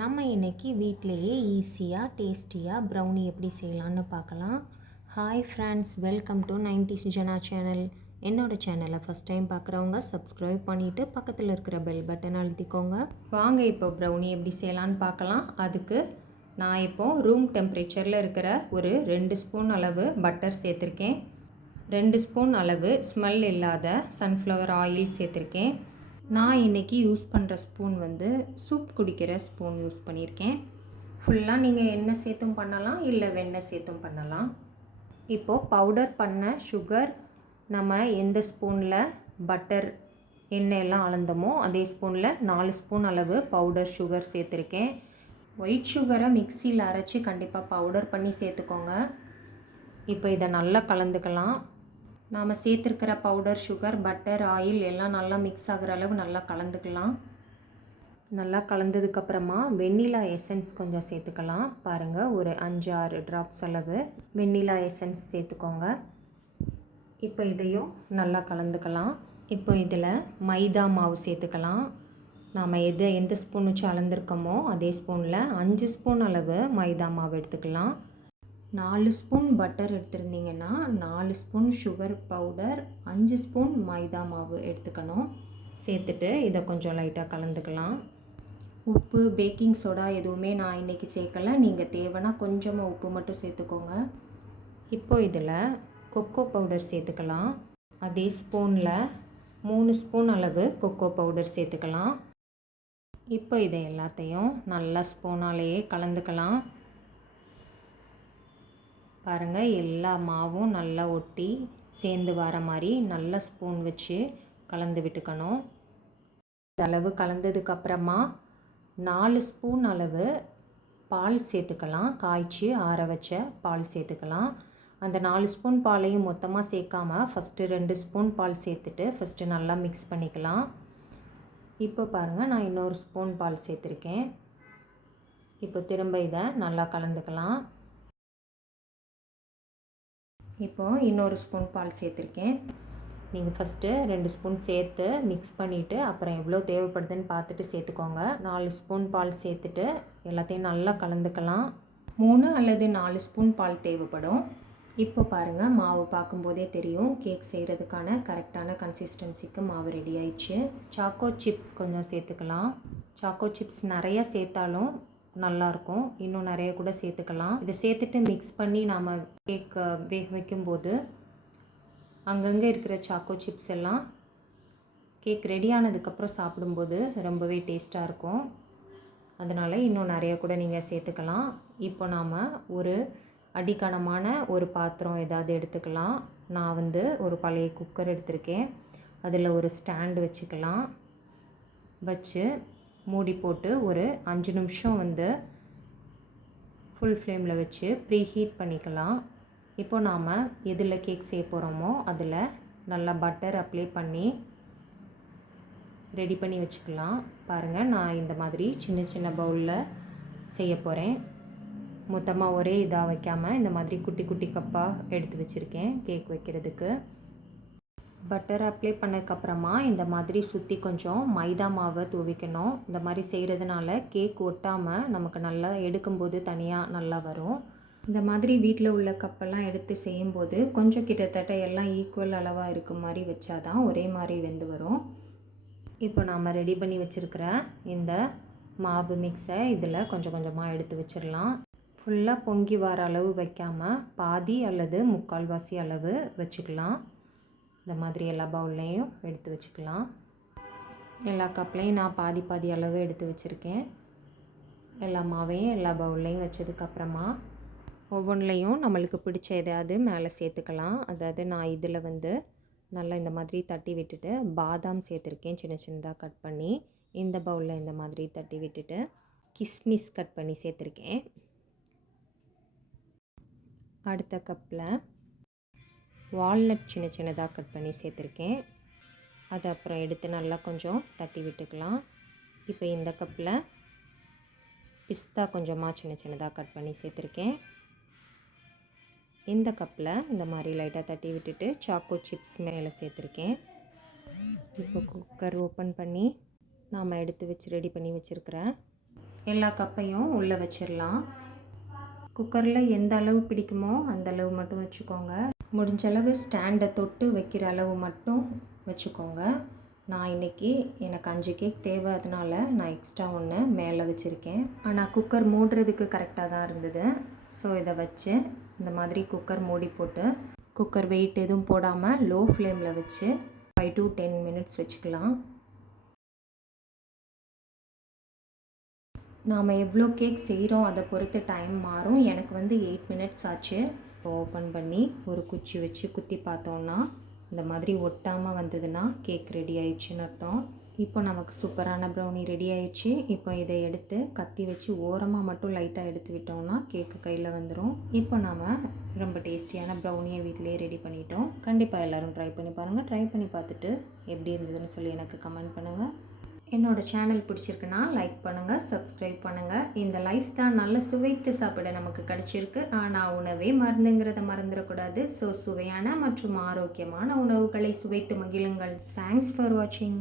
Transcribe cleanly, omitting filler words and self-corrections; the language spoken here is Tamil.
நம்ம இன்றைக்கி வீட்டிலையே ஈஸியாக டேஸ்டியாக ப்ரௌனி எப்படி செய்யலான்னு பார்க்கலாம். Hi friends, welcome to 90s Jana channel. என்னோடய சேனலை ஃபஸ்ட் டைம் பார்க்குறவங்க சப்ஸ்கிரைப் பண்ணிவிட்டு பக்கத்தில் இருக்கிற பெல் பட்டன் அழுத்திக்கோங்க. வாங்க இப்போ ப்ரௌனி எப்படி செய்யலான்னு பார்க்கலாம். அதுக்கு நான் இப்போது ரூம் டெம்பரேச்சரில் இருக்கிற ஒரு 2 ஸ்பூன் அளவு பட்டர் சேர்த்துருக்கேன். 2 ஸ்பூன் அளவு ஸ்மெல் இல்லாத சன்ஃப்ளவர் ஆயில் சேர்த்துருக்கேன். நான் இன்றைக்கி யூஸ் பண்ணுற ஸ்பூன் சூப் குடிக்கிற ஸ்பூன் யூஸ் பண்ணியிருக்கேன். ஃபுல்லாக நீங்கள் எண்ணெய் சேர்த்தும் பண்ணலாம், இல்லை வெண்ணெய் சேர்த்தும் பண்ணலாம். இப்போது பவுடர் பண்ண சுகர் நம்ம எந்த ஸ்பூனில் பட்டர் எண்ணெயெல்லாம் அளந்தோமோ அதே ஸ்பூனில் 4 ஸ்பூன் அளவு பவுடர் சுகர் சேர்த்துருக்கேன். ஒயிட் சுகரை மிக்சியில் அரைச்சி கண்டிப்பாக பவுடர் பண்ணி சேர்த்துக்கோங்க. இப்போ இதை நல்லா கலந்துக்கலாம். நாம் சேர்த்துருக்கிற பவுடர் சுகர் பட்டர் ஆயில் எல்லாம் நல்லா மிக்ஸ் ஆகிற அளவு நல்லா கலந்துக்கலாம். நல்லா கலந்ததுக்கப்புறமா வெண்ணிலா எசன்ஸ் கொஞ்சம் சேர்த்துக்கலாம். பாருங்கள், ஒரு 5-6 ட்ராப்ஸ் அளவு வெண்ணிலா எசன்ஸ் சேர்த்துக்கோங்க. இப்போ இதையும் நல்லா கலந்துக்கலாம். இப்போ இதில் மைதா மாவு சேர்த்துக்கலாம். நாம் எந்த ஸ்பூன் வச்சு அளந்துருக்கோமோ அதே ஸ்பூனில் 5 ஸ்பூன் அளவு மைதா மாவு எடுத்துக்கலாம். 4 ஸ்பூன் பட்டர் எடுத்துருந்தீங்கன்னா 4 ஸ்பூன் சுகர் பவுடர், 5 ஸ்பூன் மைதா மாவு எடுத்துக்கணும். சேர்த்துட்டு இதை கொஞ்சம் லைட்டாக கலந்துக்கலாம். உப்பு, பேக்கிங் சோடா எதுவுமே நான் இன்றைக்கி சேர்க்கலை. நீங்கள் தேவைன்னா கொஞ்சமாக உப்பு மட்டும் சேர்த்துக்கோங்க. இப்போ இதில் கொக்கோ பவுடர் சேர்த்துக்கலாம். அதே ஸ்பூனில் 3 ஸ்பூன் அளவு கொக்கோ பவுடர் சேர்த்துக்கலாம். இப்போ இதை எல்லாத்தையும் நல்லா ஸ்பூனாலேயே கலந்துக்கலாம். பாருங்கள், எல்லா மாவும் நல்லா ஒட்டி சேர்ந்து வர மாதிரி நல்லா ஸ்பூன் வச்சு கலந்து விட்டுக்கணும். இந்த அளவு கலந்ததுக்கப்புறமா 4 ஸ்பூன் அளவு பால் சேர்த்துக்கலாம். காய்ச்சி ஆற வச்ச பால் சேர்த்துக்கலாம். அந்த 4 ஸ்பூன் பாலையும் மொத்தமாக சேர்க்காமல் ஃபஸ்ட்டு 2 ஸ்பூன் பால் சேர்த்துட்டு ஃபஸ்ட்டு நல்லா மிக்ஸ் பண்ணிக்கலாம். இப்போ பாருங்கள், நான் இன்னொரு ஸ்பூன் பால் சேர்த்துருக்கேன். இப்போ திரும்ப இதை நல்லா கலந்துக்கலாம். இப்போது இன்னொரு ஸ்பூன் பால் சேர்த்துருக்கேன். நீங்கள் ஃபஸ்ட்டு 2 ஸ்பூன் சேர்த்து மிக்ஸ் பண்ணிவிட்டு அப்புறம் எவ்வளோ தேவைப்படுதுன்னு பார்த்துட்டு சேர்த்துக்கோங்க. 4 ஸ்பூன் பால் சேர்த்துட்டு எல்லாத்தையும் நல்லா கலந்துக்கலாம். 3 அல்லது 4 ஸ்பூன் பால் தேவைப்படும். இப்போ பாருங்கள், மாவு பார்க்கும்போதே தெரியும் கேக் செய்கிறதுக்கான கரெக்டான கன்சிஸ்டன்சிக்கு மாவு ரெடி ஆயிடுச்சு. சாக்கோ சிப்ஸ் கொஞ்சம் சேர்த்துக்கலாம். சாக்கோ சிப்ஸ் நிறையா சேர்த்தாலும் நல்லாயிருக்கும், இன்னும் நிறைய கூட சேர்த்துக்கலாம். இதை சேர்த்துட்டு மிக்ஸ் பண்ணி நாம் கேக் வேக வைக்கும்போது அங்கங்கே இருக்கிற சாக்கோ சிப்ஸ் எல்லாம் கேக் ரெடி ஆனதுக்கப்புறம் சாப்பிடும்போது ரொம்பவே டேஸ்ட்டாக இருக்கும். அதனால் இன்னும் நிறைய கூட நீங்கள் சேர்த்துக்கலாம். இப்போ நாம் ஒரு அடிக்கனமான ஒரு பாத்திரம் ஏதாவது எடுத்துக்கலாம். நான் ஒரு பழைய குக்கர் எடுத்திருக்கேன். அதில் ஒரு ஸ்டாண்டு வச்சுக்கலாம். வச்சு மூடி போட்டு ஒரு 5 நிமிஷம் ஃபுல் ஃப்ளேமில் வச்சு ப்ரீ ஹீட் பண்ணிக்கலாம். இப்போ நாம் எதில் கேக் செய்ய போகிறோமோ அதில் நல்லா பட்டர் அப்ளை பண்ணி ரெடி பண்ணி வச்சுக்கலாம். பாருங்கள், நான் இந்த மாதிரி சின்ன சின்ன பவுலில் செய்ய போகிறேன். மொத்தமாக ஒரே இதாக வைக்காமல் இந்த மாதிரி குட்டி குட்டி கப்பாக எடுத்து வச்சுருக்கேன் கேக் வைக்கிறதுக்கு. பட்டர் அப்ளை பண்ணதுக்கப்புறமா இந்த மாதிரி சுற்றி கொஞ்சம் மைதா மாவை தூவிக்கணும். இந்த மாதிரி செய்கிறதுனால கேக் ஒட்டாமல் நமக்கு நல்லா எடுக்கும்போது தனியாக நல்லா வரும். இந்த மாதிரி வீட்டில் உள்ள கப்பெல்லாம் எடுத்து செய்யும்போது கொஞ்சம் கிட்டத்தட்ட எல்லாம் ஈக்குவல் அளவாக இருக்க மாதிரி வச்சாதான் ஒரே மாதிரி வெந்து வரும். இப்போ நாம் ரெடி பண்ணி வச்சுருக்கிற இந்த மாவு மிக்ஸை இதில் கொஞ்சம் கொஞ்சமாக எடுத்து வச்சிடலாம். ஃபுல்லாக பொங்கி வர அளவு வைக்காமல் பாதி அல்லது முக்கால்வாசி அளவு வச்சுக்கலாம். இந்த மாதிரி எல்லா பவுல்லையும் எடுத்து வச்சுக்கலாம். எல்லா கப்லையும் நான் பாதி பாதி அளவு எடுத்து வச்சுருக்கேன். எல்லா மாவையும் எல்லா பவுல்லையும் வச்சதுக்கப்புறமா ஒவ்வொன்றுலையும் நம்மளுக்கு பிடிச்ச எதையாவது மேலே சேர்த்துக்கலாம். அதாவது நான் இதில் நல்லா இந்த மாதிரி தட்டி விட்டுட்டு பாதாம் சேர்த்துருக்கேன், சின்ன சின்னதாக கட் பண்ணி. இந்த பவுலில் இந்த மாதிரி தட்டி விட்டுட்டு கிஸ்மிஸ் கட் பண்ணி சேர்த்துருக்கேன். அடுத்த கப்பில் வால்நட் சின்ன சின்னதாக கட் பண்ணி சேர்த்துருக்கேன். அது அப்புறம் எடுத்து நல்லா கொஞ்சம் தட்டி விட்டுக்கலாம். இப்போ இந்த கப்பில் பிஸ்தா கொஞ்சமாக சின்ன சின்னதாக கட் பண்ணி சேர்த்துருக்கேன். இந்த கப்பில் இந்த மாதிரி லைட்டாக தட்டி விட்டுட்டு சாக்கோ சிப்ஸ் மேலே சேர்த்துருக்கேன். இப்போ குக்கர் ஓப்பன் பண்ணி நாம் எடுத்து வச்சு ரெடி பண்ணி வச்சுருக்கிற எல்லா கப்பையும் உள்ளே வச்சிடலாம். குக்கரில் எந்த அளவு பிடிக்குமோ அந்த அளவு மட்டும் வச்சுக்கோங்க. முடிஞ்ச அளவு ஸ்டாண்டை தொட்டு வைக்கிற அளவு மட்டும் வச்சுக்கோங்க. நான் இன்றைக்கி எனக்கு 5 கேக் தேவை, அதனால் நான் எக்ஸ்ட்ரா ஒன்று மேலே வச்சுருக்கேன். ஆனால் குக்கர் மூடுறதுக்கு கரெக்டாக தான் இருந்தது. ஸோ இதை வச்சு இந்த மாதிரி குக்கர் மூடி போட்டு குக்கர் வெயிட் எதுவும் போடாமல் லோ ஃப்ளேமில் வச்சு 5 to 10 மினிட்ஸ் வச்சுக்கலாம். நாம் எவ்வளோ கேக் செய்கிறோம் அதை பொறுத்து டைம் மாறும். எனக்கு வந்து 8 மினிட்ஸ் ஆச்சு. ஓப்பன் பண்ணி ஒரு குச்சி வச்சு குத்தி பார்த்தோன்னா இந்த மாதிரி ஒட்டாமல் வந்ததுன்னா கேக் ரெடி ஆயிடுச்சுன்னு அர்த்தம். இப்போ நமக்கு சூப்பரான ப்ரௌனி ரெடி ஆயிடுச்சு. இப்போ இதை எடுத்து கத்தி வச்சு ஓரமாக மட்டும் லைட்டாக எடுத்து விட்டோம்னா கேக்கு கையில் வந்துடும். இப்போ நாம் ரொம்ப டேஸ்டியான ப்ரௌனியை வீட்டிலே ரெடி பண்ணிட்டோம். கண்டிப்பாக எல்லோரும் ட்ரை பண்ணி பாருங்கள். ட்ரை பண்ணி பார்த்துட்டு எப்படி இருந்ததுன்னு சொல்லி எனக்கு கமெண்ட் பண்ணுங்கள். என்னோடய சேனல் பிடிச்சிருக்குன்னா லைக் பண்ணுங்கள், சப்ஸ்கிரைப் பண்ணுங்கள். இந்த லைஃப் தான் நல்ல சுவைத்து சாப்பிட நமக்கு கிடச்சிருக்கு. ஆனால் உணவே மருந்துங்கிறத மறந்துடக்கூடாது. ஸோ சுவையான மற்றும் ஆரோக்கியமான உணவுகளை சுவைத்து மகிழுங்கள். தேங்க்ஸ் ஃபார் வாட்சிங்.